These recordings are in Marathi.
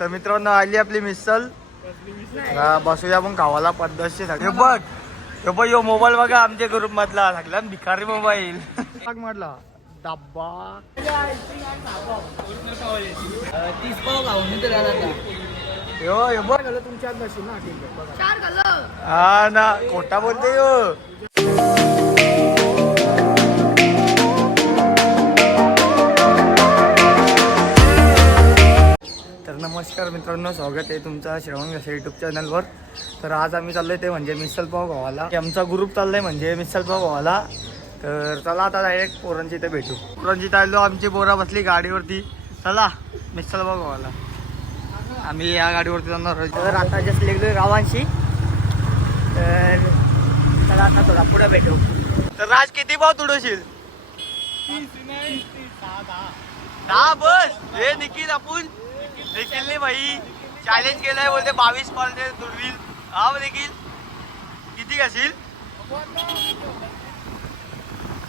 तर मित्रांनो आली आपली मिसल. बसूया आपण गावाला पद्धतशीर. हे बघ हे बघ यो मोबाईल बघा आमच्या ग्रुप मधला सगळा भिकारी मोबाईल म्हटला डब्बा 30 पाव खाऊन तर आता यो बघ तुमच्या नशीब ना हा ना खोटा बोलते यो. तर नमस्कार मित्रांनो, स्वागत आहे तुमचा श्रवण घसे यूट्यूब चॅनलवर. तर आज आम्ही चाललोय ते म्हणजे मिसल पाव गावाला. आमचा ग्रुप चाललाय म्हणजे मिसल पाव गावाला. तर चला आता डायरेक्ट पोरांची इथे भेटू. पोरांची इथे आलो, आमची पोरा बसली गाडीवरती. चला मिसल पाव गावाला. आम्ही या गाडीवरती जाणार आहोत. तर आता जस्ट निघलोय गावांशी. तर चला आता थोडा पुढे भेटू. तर राज किती पाव तुडवशील? 10 बस. हे निखिल आपण निखिलने भाई चॅलेंज केलंय, बोलते 22 कॉल तुडवील. हा निखिल किती घाशील?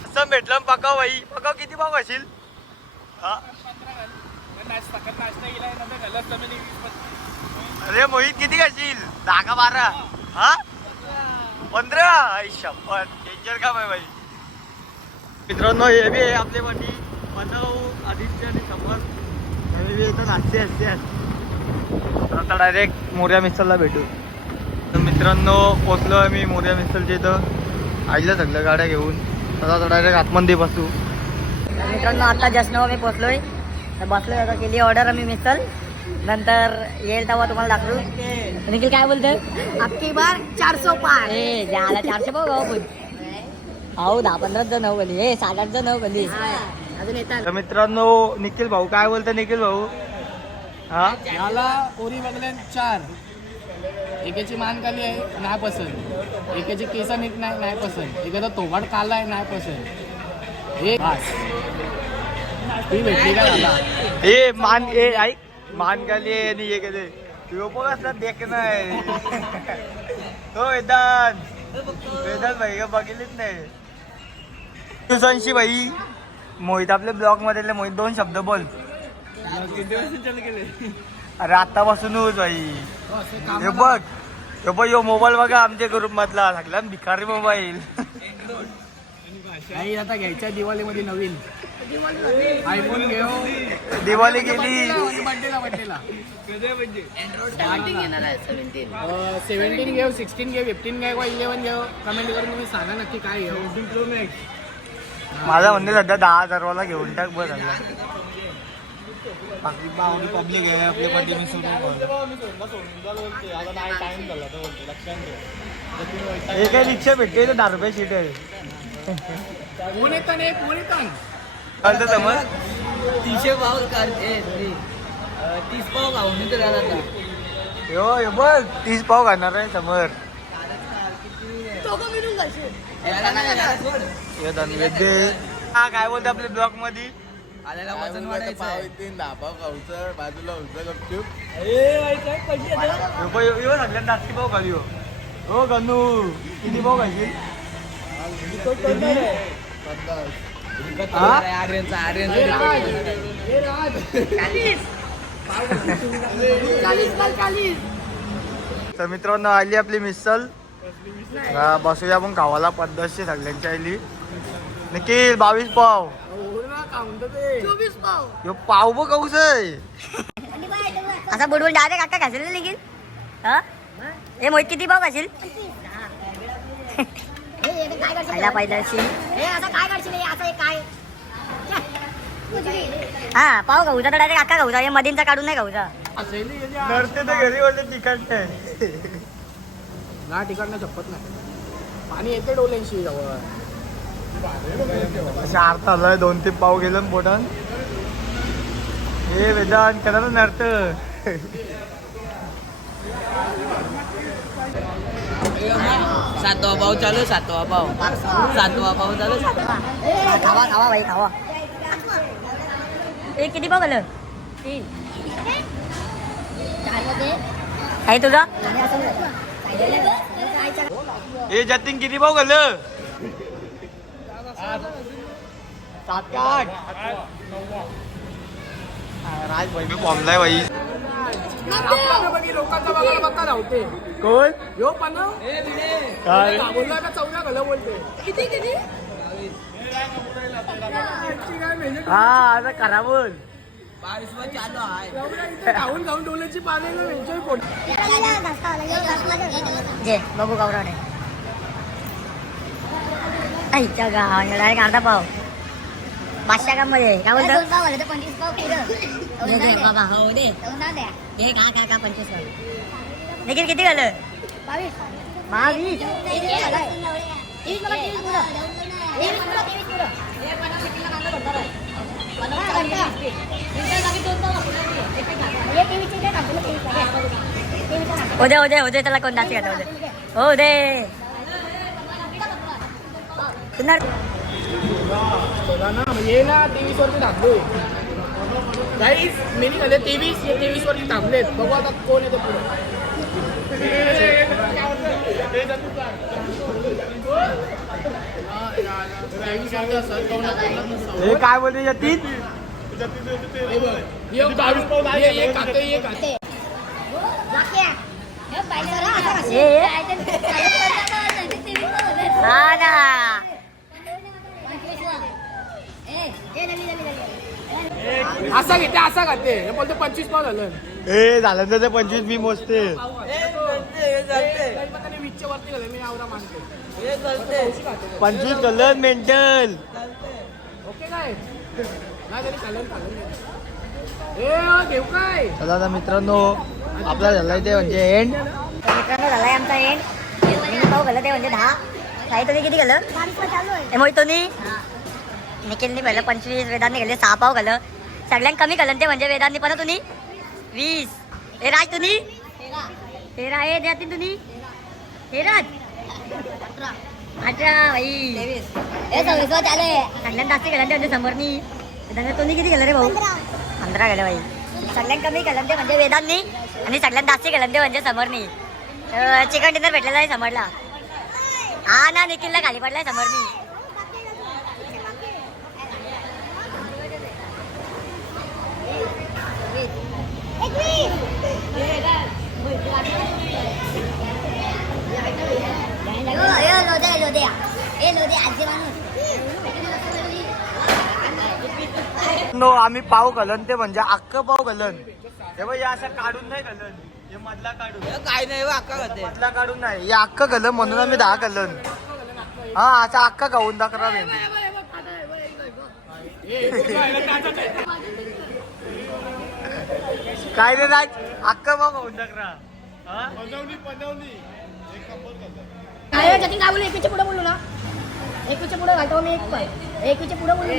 असं भेटलं पकाव भाई. पकाव किती पाव घाशील? हा अरे मोहित किती घाशील? 10 का 12? हा 15. शपथ डेंजर काम आहे भाई. मित्रांनो हे बी आहे आपले पाठी मनव आदित्य आणि समर. हे बी येतात हसते हसते. आता डायरेक्ट मोर्या मिसलला भेटू. तर मित्रांनो पोचलो आम्ही मोर्या मिसलच्या इथं. आईला सगळ्या गाड्या घेऊन. आता डायरेक्ट आतमध्ये बसू. मित्रांनो आता जस्ट नाव आम्ही पोचलोय. तर बसलोय आता, केली ऑर्डर आम्ही मिसल. नंतर येईल तेव्हा तुम्हाला दाखवू. निखिल काय बोलतोय? अक्की बार 400 पार. ए झाला 400 पाव गाव पण. हो 10-15 जण हो बोली. हे 7-8 जण हो बोली. अजून येतात. तर मित्रांनो निखिल भाऊ काय बोलतो? निखिल भाऊ हा याला कोरी बघले 4. एकेची मान खाली आहे नाही पसंत. एकेची केस नीट नाही पसंत. एखादा तोगाड काला आहे नाही पसंत. हे बस ती भेटली का झाला. ए मान ए ऐक मान खाली आहे आणि हे केले लोक असला देख नाही. हो वेदांत वेदांत भाई का बघितलीच नाही. दिवसांशी भाई मोहित आपल्या ब्लॉग मध्ये मोहित 2 शब्द बोल. अरे आतापासूनच भाई. हे बघ हे बघ यो मोबाईल बघा आमच्या ग्रुप मधला सगळा भिकारी मोबाईल. नाही आता घ्यायच्या दिवाळीमध्ये नवीन आयफोन घेऊ. दिवाळी गेली. बड्डेला 17 घेऊ, 16 घेऊ, 15 घेऊ, 11 घेऊ. कमेंट करून तुम्ही सांगा नक्की काय घेऊ. माझा म्हणणे सध्या 10,000 वाला घेऊन टाक बस. बाकी बावली पब्लिक आहे आपल्या पाठी. मी हे काय रिक्षा भेटते 10 रुपये सीट आहे. कोण येतं नाही कोण येतं कळतं समज. 30 पाव करते 30 पाव खाऊन तर आता यो बघ 30 पाव खाणार आहे समोर. काय बोलतो आपल्या ब्लॉक मध्ये? आल्याला वजन वाढायचं. 10 पाव खाऊचं बाजूला होतं गपचूप. सगळ्यांना जास्ती पाव खाली हो गणू. किती पाव खायची? तर मित्रांनो आली आपली मिसल. बसूया आपण गावाला पद्धतशीर सगळ्यांची आली. निखिल 22 पाव. 24 पाव. यो पाव बघ कौस आहे. असा बुडबुड डायरेक्ट अक्का घासेल ना निखिल. हा हे मोहित किती पाव घासील? पहिला पाहिजे हा पाव खाऊचा तर डायरेक्ट अक्का खाऊचा. हे मधींचा काढून नाही खाऊचा. नरते तर घरी बोलते तिखट नाही. ना ठिकाण झपत नाही. पाणी येते डोल्यांशी जवळ. अशा अर्थ आलाय 2-3 पाव गेलं पोटान. हे वेदांत करा नरत. 7वा पाव चालू. 7वा पाव चालू. खावा खावा भाई खावा. एक किती पाव झालं? 3 आहे तुझा. हे जतीन किती पाव गेलं? 7 का 8? राज भाई मी फॉर्मलाय भाई. आपल्याला बघी लोकांचा बघायला बघता धावते कोण यो पण काय बोलला का 14 घाला बोलते किती किती हा आता करा बोल खाऊन खाऊन डोल्याची पाण्याला वेंचर पोट जे बघू गौरवने आईच्या गावाने डायरेक्ट अर्धा पाव 500 ग्राम मध्ये काय बोलतो दे दे बाबा हो दे हे का 25 ग्राम निखिल किती झालं 22 उद्या त्याला कोण दाखी घालतो हो दे सुंदर ना ये ना 23 वरती थांबलोय गाईस मिनी मध्ये 23 हे 23 वरती थांबलेत बघू आता कोण येतो पुढे हे काय बोलते यतीन हा ना असा घेते असा खाते हे बोलतो 25 पाव झालं ए झालं तर 25 मी मोजते 20च्या वरती झालं मी आवरा मानते 25 कलर मेंटल ओके काय नाही तरी चालेल ए घेऊ काय चला आता मित्रांनो आपला झालाय ते म्हणजे एंड मित्रांनो झालाय आमचा एंड पाव घालं ते म्हणजे 10 साई तुम्ही किती घालं मोहितोनी निखिलनी पहिलं 25 वेदांनी घाले 6 पाव घालं सगळ्यांत कमी घालं ते म्हणजे वेदांनी पण तुम्ही 20 हे राज तुम्ही 13 हे द्यातील तुम्ही हे राज 18 भाई सगळ्यांत जास्त घालं ते म्हणजे समोरनी वेदांनी तुम्ही किती घालं रे भाऊ 15 घालं भाई सगळ्यांत कमी घालं ते म्हणजे वेदांनी आणि सगळ्यांत जास्त घालं ते म्हणजे समोरनी चिकन डिनर भेटलेला आहे समोरला हा ना निखिलला खाली पडलाय समोरनी नो आम्ही पाव घालन ते म्हणजे अख्खं पाव घालन हे बघ या असं काढून नाही घालन हे मधला काढून काय नाही अक्का खाते मधला काढून नाही या अख्खं घालन म्हणून आम्ही 10 घालन हा असा अख्खा गाऊन दाखवा काय रे राज अख्खा पाव गाऊन दाखवा जतीन काय बोलू एकवीच्या पुढे बोलू ना एकवीच्या पुढे घालतो मी एक पण एकवीच्या पुढे बोलू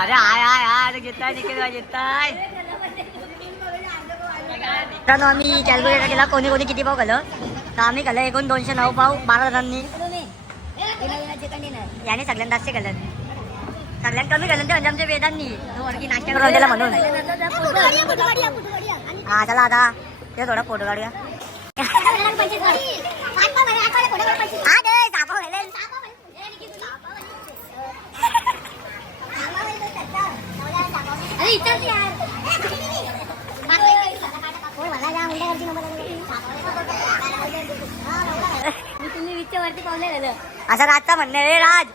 अरे आय घेताय निखिल घेताय मित्रांनो आम्ही कॅल्क्युलेटर केला कोणी कोणी किती पाव घालं तर आम्ही घालं एकूण 209 पाव 12 जणांनी याने सगळ्यांत जास्त घालन सगळ्यांत कमी घालन ते म्हणजे आमच्या वेदांनी वरती नाश्ता करून दिला म्हणून हा चला आता ते थोडा फोटो काढूया असं राजचा म्हणणं रे राज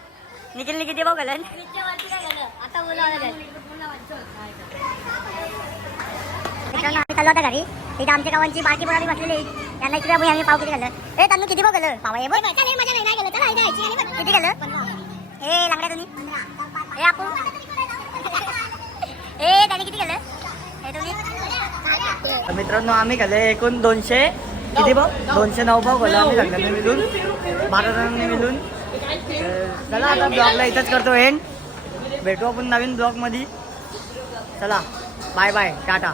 निखिलने किती भाऊ घालन चालू होता घरी तिथे आमच्या गावांची बाकी पोरांनी बसलेली त्यांना इकडे आम्ही पाव किती घालं ए त्यांना किती भाऊ घालं पाव हे किती घालं ए लागल्या तुम्ही ए आपू ए त्याने किती घालं हे तुम्ही मित्रांनो आम्ही घाले एकूण 200 किती भाऊ 209 भाऊ घालू आम्ही सगळ्यांनी मिळून 12 जणांनी मिळून चला आता ब्लॉगला इथंच करतो एंड भेटू आपण नवीन ब्लॉग मध्ये चला बाय बाय टाटा